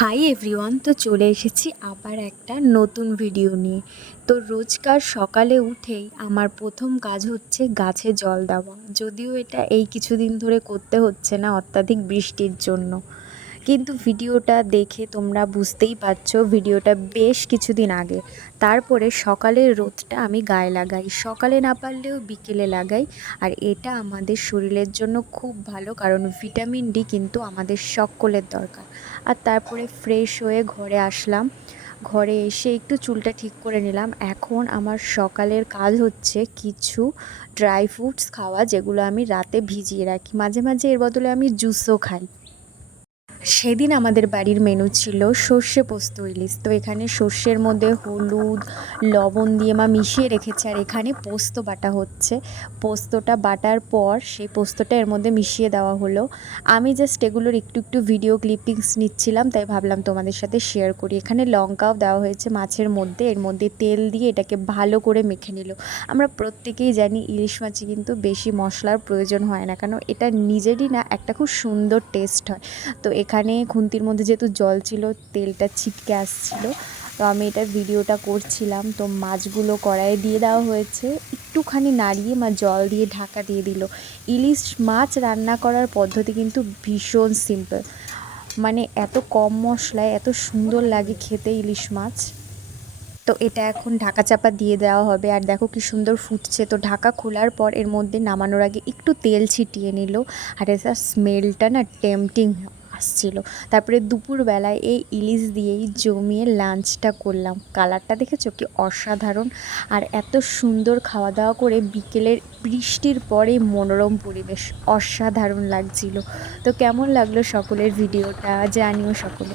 Hi everyone, তো চলে এসেছি আবার একটা নতুন ভিডিও নিয়ে। তো রোজকার সকালে উঠেই আমার প্রথম কাজ হচ্ছে গাছে জল দেওয়া। যদিও এটা এই কিছুদিন ধরে করতে হচ্ছে না অত্যাধিক বৃষ্টির জন্য, কিন্তু ভিডিওটা দেখে তোমরা বুঝতেই পারছো ভিডিওটা বেশ কিছুদিন আগে। তারপরে সকালের রোদটা আমি গায়ে লাগাই, সকালে না পারলেও বিকেলে লাগাই। আর এটা আমাদের শরীরের জন্য খুব ভালো, কারণ ভিটামিন ডি কিন্তু আমাদের সকলের দরকার। আর তারপরে ফ্রেশ হয়ে ঘরে আসলাম, ঘরে এসে একটু চুলটা ঠিক করে নিলাম। এখন আমার সকালের কাজ হচ্ছে কিছু ড্রাই ফ্রুটস খাওয়া, যেগুলো আমি রাতে ভিজিয়ে রাখি। মাঝে মাঝে এর বদলে আমি জুসও খাই। সেদিন আমাদের বাড়ির মেনু ছিল সর্ষে পোস্ত ইলিশ। তো এখানে সর্ষের মধ্যে হলুদ লবণ দিয়ে মা মিশিয়ে রেখেছে, আর এখানে পোস্ত বাটা হচ্ছে। পোস্তটা বাটার পর সেই পোস্তটা এর মধ্যে মিশিয়ে দেওয়া হলো। আমি জাস্ট এগুলোর একটু একটু ভিডিও ক্লিপিংস নিচ্ছিলাম, তাই ভাবলাম তোমাদের সাথে শেয়ার করি। এখানে লঙ্কাও দেওয়া হয়েছে মাছের মধ্যে, এর মধ্যে তেল দিয়ে এটাকে ভালো করে মেখে নিল। আমরা প্রত্যেকেই জানি ইলিশ মাছে কিন্তু বেশি মশলার প্রয়োজন হয় না, কারণ এটা নিজেরই না একটা খুব সুন্দর টেস্ট হয়। তো এখানে খুন্তির মধ্যে যেহেতু জল ছিল, তেলটা ছিটকে আসছিল, তো আমি এটা ভিডিওটা করছিলাম। তো মাছগুলো কড়াইয়ে দিয়ে দেওয়া হয়েছে, একটুখানি নাড়িয়ে মা জল দিয়ে ঢাকা দিয়ে দিল। ইলিশ মাছ রান্না করার পদ্ধতি কিন্তু ভীষণ সিম্পল, মানে এত কম মশলায় এত সুন্দর লাগে খেতে ইলিশ মাছ। তো এটা এখন ঢাকা চাপা দিয়ে দেওয়া হবে। আর দেখো কি সুন্দর ফুটছে। তো ঢাকা খোলার পর এর মধ্যে নামানোর আগে একটু তেল ছিটিয়ে নিল, আর এটা স্মেলটা না টেম্পটিং আসছিল। তারপরে দুপুরবেলায় এই ইলিশ দিয়েই জমিয়ে লাঞ্চটা করলাম। কালারটা দেখেছো কি অসাধারণ। আর এত সুন্দর খাওয়া দাওয়া করে বিকেলের বৃষ্টির পরে মনোরম পরিবেশ অসাধারণ লাগছিল। তো কেমন লাগলো সকলের ভিডিওটা জানিও সকলে।